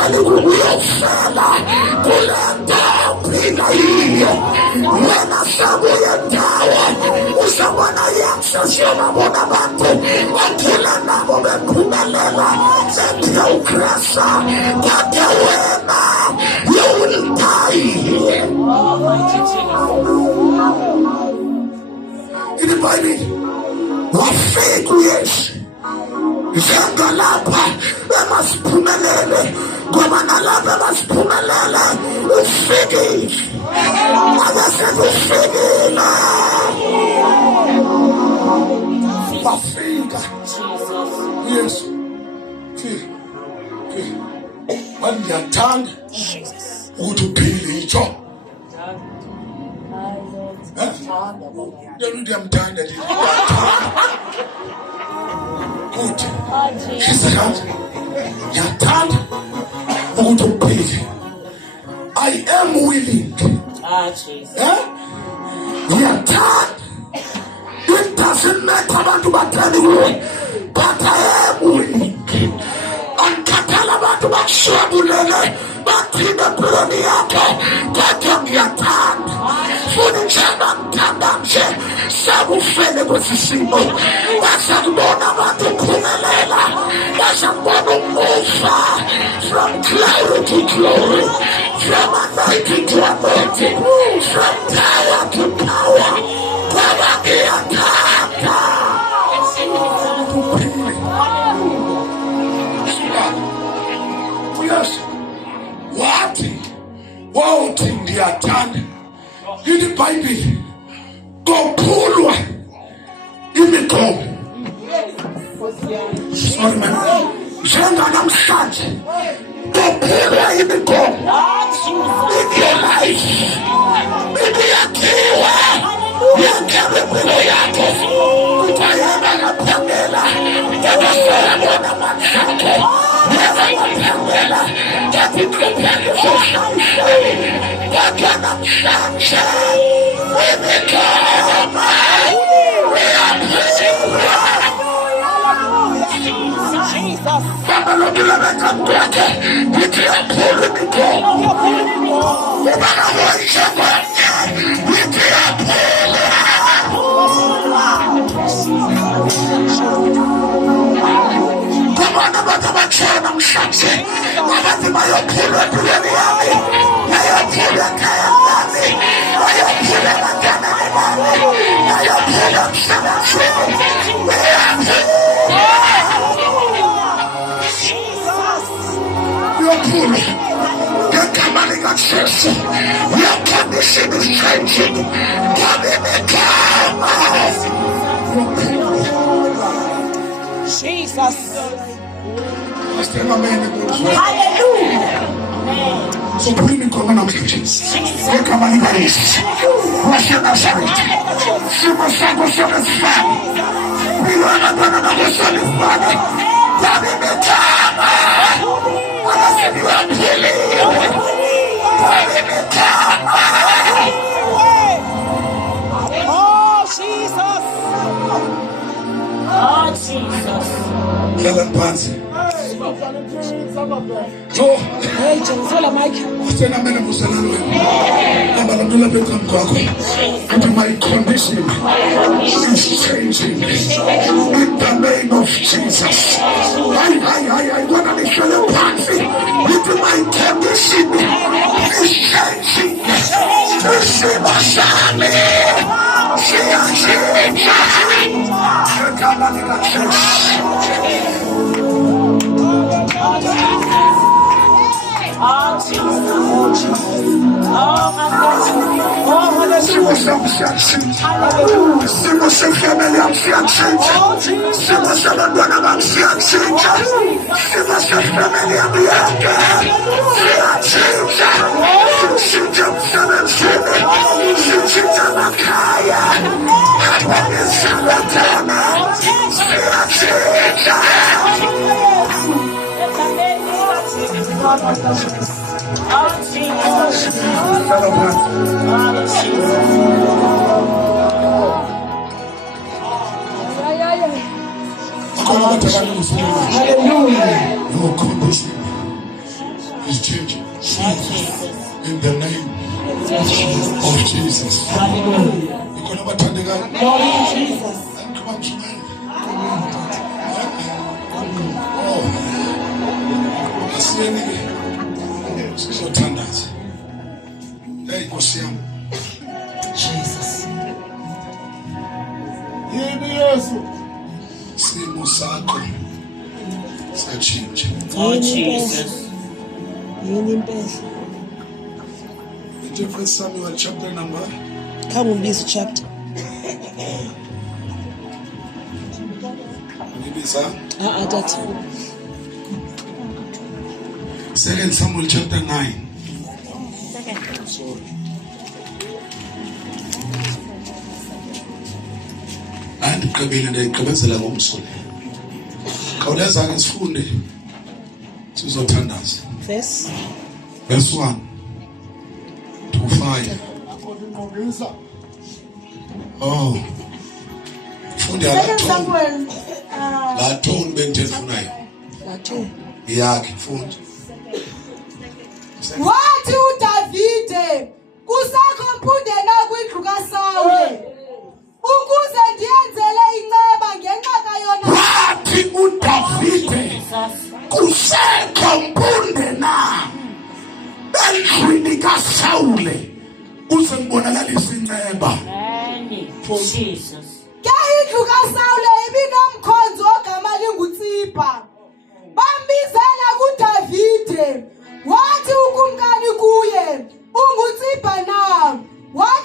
Yofela kulenda pina hiyo wena sabu ya dawa usabana yaksa shema mona bantu wakila namo bekumelela zetia ukrasa kwa wema you will die here. In the Bible wafake yes Zengalapa, emas pumelele, gomanalapa emas pumelele, ufigi, agasetu ufigi na. Bafinga, yes, when your tongue, utupili cho. Don't them tongue that good. He said, your tongue would obey. I am willing. Your tongue, it doesn't matter what you are telling me, but I am willing. And Catalaba to my Shabulele, but in the Broniaca, but on your tongue. For the German Tandamse, Sabu Fele was the symbol. That's a Bonama to Kumelela. That's a Bono Mofa. From glory to glory. From anointing to anointing. From power to power. Power and yes. What in the attack? In the Bible, go pull in the go. Sorry, man. Shanganam Saj. Go pull in the go. In your life. In your kiwa. You carry with the yato. Tayana Pamela. Never saw a Mansaka. Never a Pamela. That it could be a social. Baganam Sancha, we become, we are Jesus. Babalo de la Becambrata, we are pulling the ball. We are your condition is changing. Jesus. Hallelujah. So put him in common of Jesus. Here come on, Ibaris. Russia Nazareth. Super Sango Service Family. We run up on another Sunday Father. Daddy Metama. I said you are killing. Daddy Metama. Oh, Jesus. Oh, Jesus. Helen Pansy. Oh, and my condition is changing in the name of Jesus. I want to make sure Pansy into my condition is changing. Hallelujah. Your condition is changing. In the name of Jesus. Hallelujah. Glory to Jesus. Come on, smile. Jesus. Simo sakho siyachinja. Oh Jesus. Into 1 Samuel chapter number. Come on, this chapter. That. 2 Samuel chapter 9. Sorry. And kabili ndayigqibezela ngomsolo. Khawuleza ke sifunde sizothandaza. Verse 1 to 5. Oh. Funde Second Samuel. La tone bengithunayo. La tone. Yakhe fundi. Wathi uDavide kusakhomphundela kwindlu kaSawule ukuze ndiyenzele inceba ngenxa kayona. Wathi uDavide kusakhomphundela endlwini kaSawule uze ngibonakalisa inceba. Jesus. Ke indlu kaSawule ibinomkhonzi ogama linguTsipha. Bambizela kuDavide